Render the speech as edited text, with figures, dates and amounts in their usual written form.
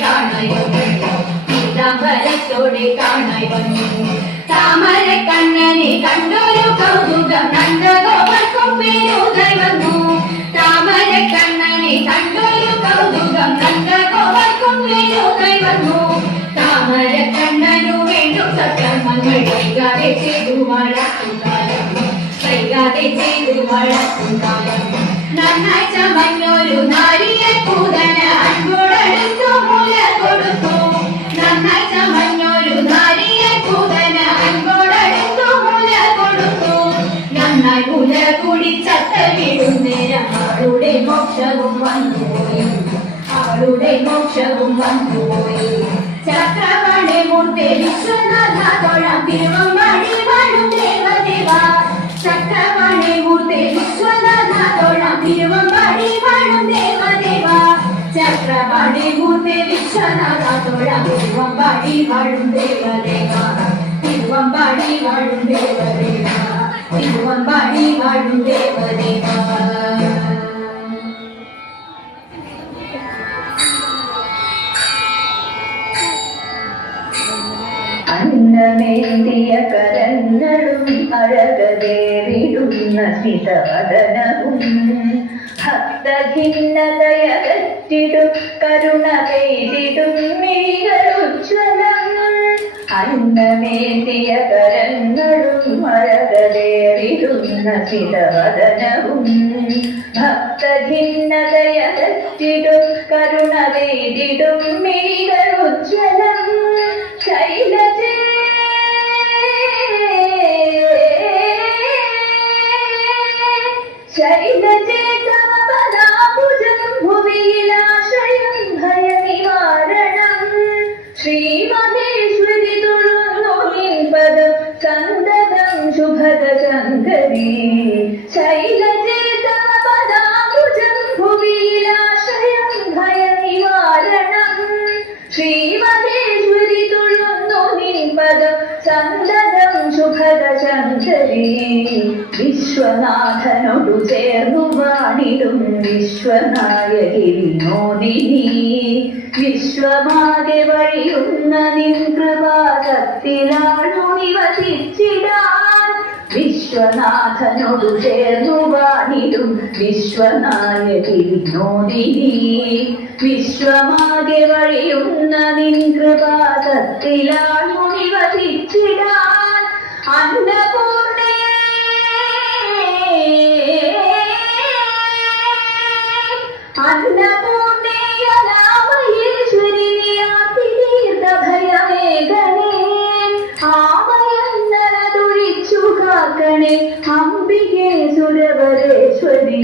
കാണാൻ പീതാംബരത്തോടെ കാണാൻ വന്നു. താമര കണ്ണനെ കണ്ടൊരു കൗതുകം നന്ദഗോപർക്കും പേരുതായി വന്നു. താമര കണ്ണനെ കണ്ടൊരു കൗതുകം നന്ദഗോപർക്കും പേരുതായി വന്നു. താമര കണ്ണനു വേണ്ടും സത്കർമ്മങ്ങൾ വൈകാതെ ചെയ്തു വളർത്തുകാലം, വൈകാതെ ചെയ്തു വളർത്തുകാലം. നന്നായി ചമഞ്ഞൊരു നാരിയെ പൂതന അൻപോടടുത്തു മുല കൊടുത്തു. നന്നായി ചമഞ്ഞൊരു നാരിയെ പൂതന അൻപോടടുത്തു മുല കൊടുത്തു. നന്നായി മുല കുടിച്ചത്ത വീടുന്നേരം അവളുടെ മോക്ഷവും വന്നുപോയി, അവളുടെ മോക്ഷവും വന്നുപോയി. ചക്രവാണി മൂർത്തി വിശ്വനാഥ തൊഴാം തിരുവമ്പാടി വാഴും ദേവദേവ. ചക്രവാണി മൂർത്തി വിശ്വനാഥ തൊഴാം തിരുവമ്പാടി വാഴും ദേവദേവ. ചക്രവാണി മൂർത്തി വിശ്വനാഥ തൊഴാം തിരുവമ്പാടി വാഴും ദേവദേവ. തിരുവമ്പാടി വാഴും ദേവദേവ, തിരുവമ്പാടി വാഴും ദേവദേവ. അന്നമേന്തിയ കരങ്ങളും അഴകതേറിടുന്ന സിതവദനവും ഭക്തഭിന്നതയകറ്റിടും കരുണ പെയ്തിടും മിഴികളുജ്വലം. അന്നമേന്തിയ കരങ്ങളും അഴകതേറിടുന്ന സിതവദനവും ഭക്തഭിന്നതയകറ്റിടും കരുണ പെയ്തിടും മിഴികളുജ്വലം. ശൈലജേ ശൈലജേ തവ പദാംബുജം ഭുവിയിലാശ്രയം ഭയനിവാരണം. ശ്രീമഹേശ്വരി തൊഴുന്നു നിൻ പദം സന്തതം ശുഭദശങ്കരി. ശൈലജേ തവ പദാംബുജം ഭുവിയിലാശ്രയം ഭയനിവാരണം. ശ്രീമഹേശ്വരി തൊഴുന്നു നിൻ പദം സന്തതം ശുഭദശങ്കരി. വിശ്വനാഥനോടു ചേർന്നു വാണിടും വിശ്വനായകി വിനോദിനി. വിശ്വമാകെ വഴിയുന്ന നിൻ കൃപാകത്തിലാണു നിവസിച്ചിടാൻ. വിശ്വനാഥനോടു ചേർന്നു വാണിടും വിശ്വനായകി വിനോദിനി. വിശ്വമാകെ വഴിയുന്ന നിൻ കൃപാകത്തിലാണു നിവസിച്ചിടാൻ. അന്നപൂർണേ അന്നപൂർണേയനാമയേശ്വരി ഭയമേകനേ. ആമയന്നല തുഴിച്ചു കാക്കണേ അംബികേ സുരവരേശ്വരി.